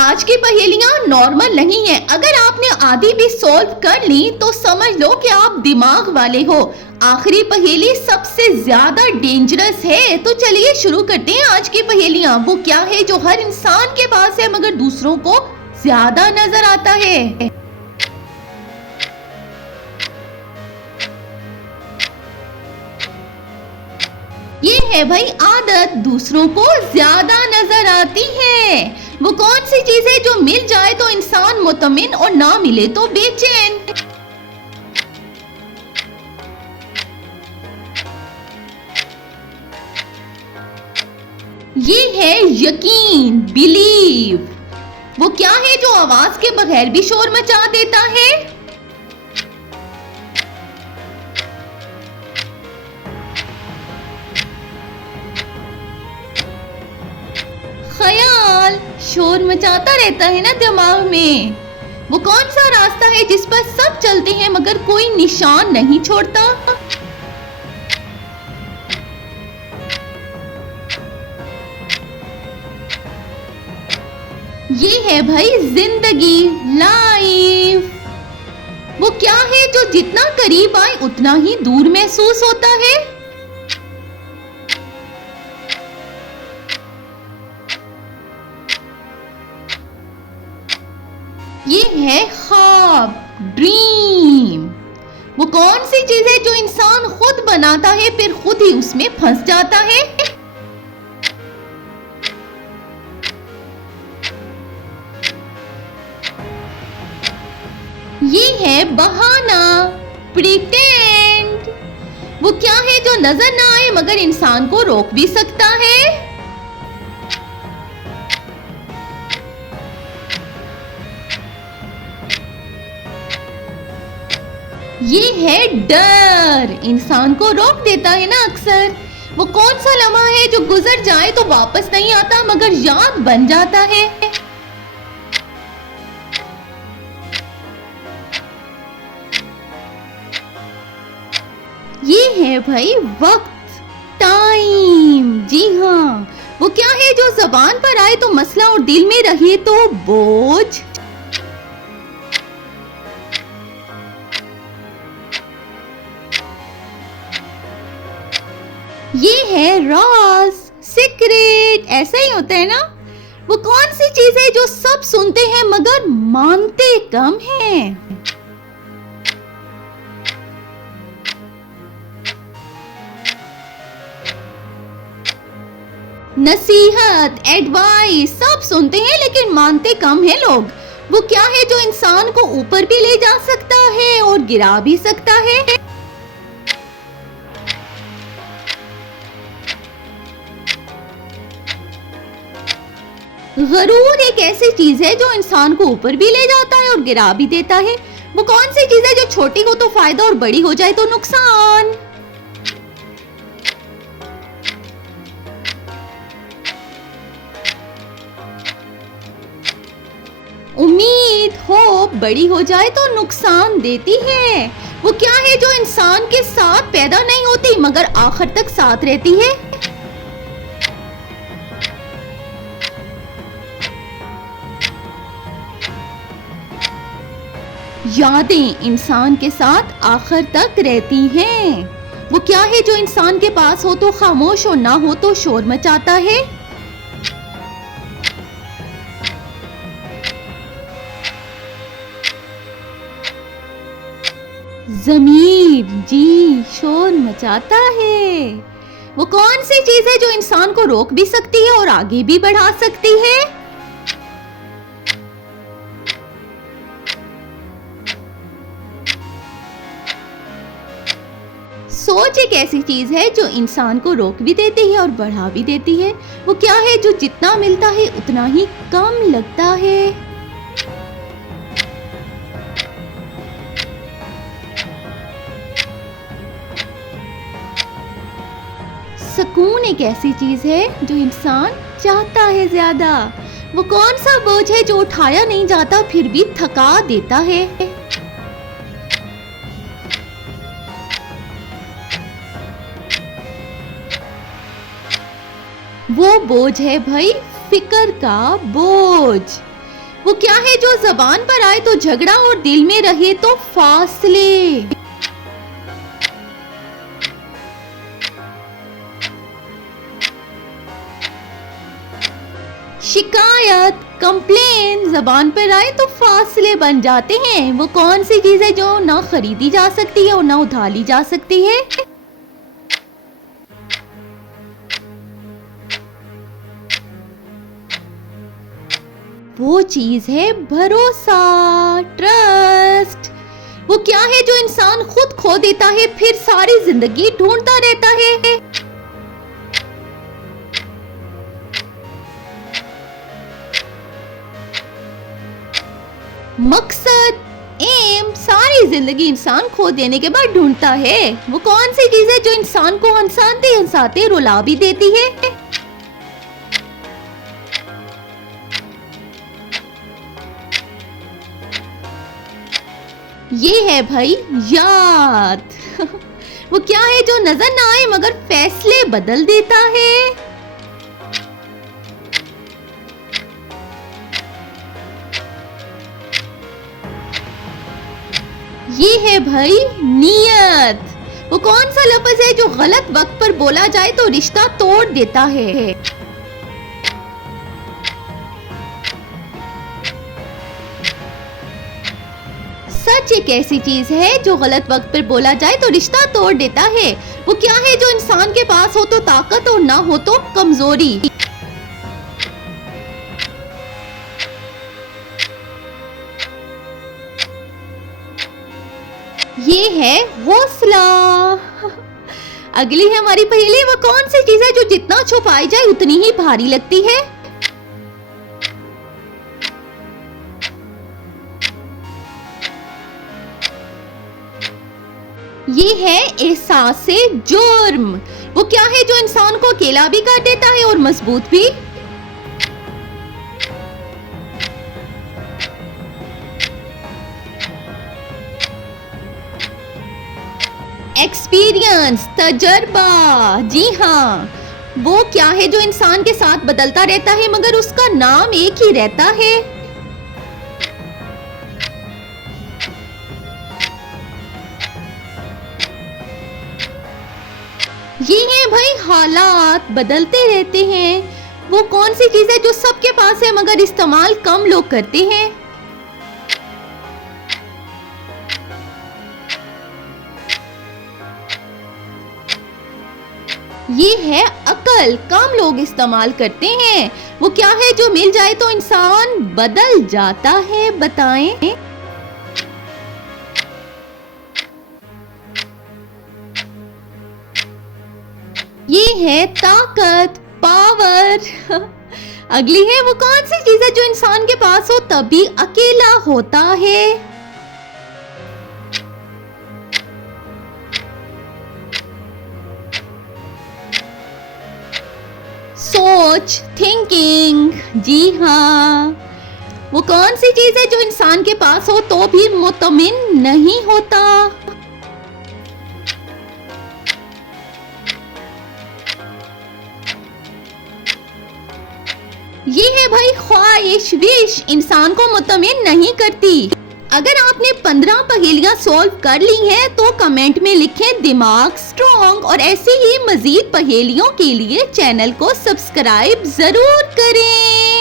आज की पहेलियां नॉर्मल नहीं है। अगर आपने आधी भी सॉल्व कर ली तो समझ लो कि आप दिमाग वाले हो। आखिरी पहेली सबसे ज्यादा डेंजरस है। तो चलिए शुरू करते हैं आज की पहेलियां। वो क्या है जो हर इंसान के पास है मगर दूसरों को ज्यादा नजर आता है? ये है भाई आदत, दूसरों को ज्यादा नजर आती है। वो कौन सी चीज है जो मिल जाए तो इंसान मुतमिन और ना मिले तो बेचैन? ये है यकीन, बिलीव। वो क्या है जो आवाज के बगैर भी शोर मचा देता है? ख्याल, शोर मचाता रहता है ना दिमाग में। वो कौन सा रास्ता है जिस पर सब चलते हैं मगर कोई निशान नहीं छोड़ता? ये है भाई जिंदगी, लाइफ। वो क्या है जो जितना करीब आए उतना ही दूर महसूस होता है? ये है ख्वाब, ड्रीम। वो कौन सी चीज है जो इंसान खुद बनाता है फिर खुद ही उसमें फंस जाता है? ये है बहाना, प्रिटेंड। वो क्या है जो नजर ना आए मगर इंसान को रोक भी सकता है? ये है डर, इंसान को रोक देता है ना अक्सर। वो कौन सा लम्हा है जो गुजर जाए तो वापस नहीं आता मगर याद बन जाता है? ये है भाई वक्त, टाइम। जी हाँ, वो क्या है जो जबान पर आए तो मसला और दिल में रहे तो बोझ? ये है राज, सीक्रेट। ऐसा ही होता है ना। वो कौन सी चीज है जो सब सुनते हैं मगर मानते कम हैं? नसीहत, एडवाइस। सब सुनते हैं लेकिन मानते कम है लोग। वो क्या है जो इंसान को ऊपर भी ले जा सकता है और गिरा भी सकता है? गरूर एक ऐसी चीज है जो इंसान को ऊपर भी ले जाता है और गिरा भी देता है। वो कौन सी चीज है जो छोटी हो तो फायदा और बड़ी हो जाए तो नुकसान? उम्मीद, होप बड़ी हो जाए तो नुकसान देती है। वो क्या है जो इंसान के साथ पैदा नहीं होती मगर आखिर तक साथ रहती है? यादें इंसान के साथ आखिर तक रहती हैं। वो क्या है जो इंसान के पास हो तो खामोश और ना हो तो शोर मचाता है? ज़मीर, जी, शोर मचाता है। वो कौन सी चीज है जो इंसान को रोक भी सकती है और आगे भी बढ़ा सकती है? सोच एक ऐसी चीज है जो इंसान को रोक भी देती है और बढ़ा भी देती है। वो क्या है जो जितना मिलता है उतना ही कम लगता है? सुकून एक ऐसी चीज है जो इंसान चाहता है ज्यादा। वो कौन सा बोझ है जो उठाया नहीं जाता फिर भी थका देता है? वो बोझ है भाई फिक्र का बोझ। वो क्या है जो जबान पर आए तो झगड़ा और दिल में रहे तो फासले। शिकायत, कंप्लेन, जबान पर आए तो फासले बन जाते हैं। वो कौन सी चीज है जो ना खरीदी जा सकती है और ना उधारी जा सकती है? वो चीज है भरोसा, ट्रस्ट। वो क्या है जो इंसान खुद खो देता है फिर सारी जिंदगी ढूंढता रहता है? मकसद, एम, सारी जिंदगी इंसान खो देने के बाद ढूंढता है। वो कौन सी चीज है जो इंसान को हंसाते हंसाते रुला भी देती है? ये है भाई याद। वो क्या है जो नजर ना आए मगर फैसले बदल देता है? ये है भाई नियत। वो कौन सा लफ्ज है जो गलत वक्त पर बोला जाए तो रिश्ता तोड़ देता है? सच एक ऐसी चीज है जो गलत वक्त पर बोला जाए तो रिश्ता तोड़ देता है। वो क्या है जो इंसान के पास हो तो ताकत और ना हो तो कमजोरी? ये है हौसला। अगली है हमारी पहेली। वो कौन सी चीज है जो जितना छुपाई जाए उतनी ही भारी लगती है? ये है एहसासे जुर्म। वो क्या है जो इंसान को अकेला भी कर देता है और मजबूत भी? एक्सपीरियंस, तजर्बा। जी हाँ, वो क्या है जो इंसान के साथ बदलता रहता है मगर उसका नाम एक ही रहता है? ये है भाई हालात, बदलते रहते हैं। वो कौन सी चीज है जो सबके पास है मगर इस्तेमाल कम लोग करते हैं? ये है अकल, कम लोग इस्तेमाल करते हैं। वो क्या है जो मिल जाए तो इंसान बदल जाता है? बताएं। ये है ताकत, पावर। अगली है वो कौन सी चीज है जो इंसान के पास हो तभी अकेला होता है? सोच, थिंकिंग। जी हाँ, वो कौन सी चीज है जो इंसान के पास हो तो भी मुतमिन नहीं होता? ये है भाई ख्वाहिश, विश, इंसान को मुतमिन नहीं करती। अगर आपने 15 पहेलियां सॉल्व कर ली हैं तो कमेंट में लिखें दिमाग स्ट्रॉन्ग, और ऐसी ही मजीद पहेलियों के लिए चैनल को सब्सक्राइब जरूर करें।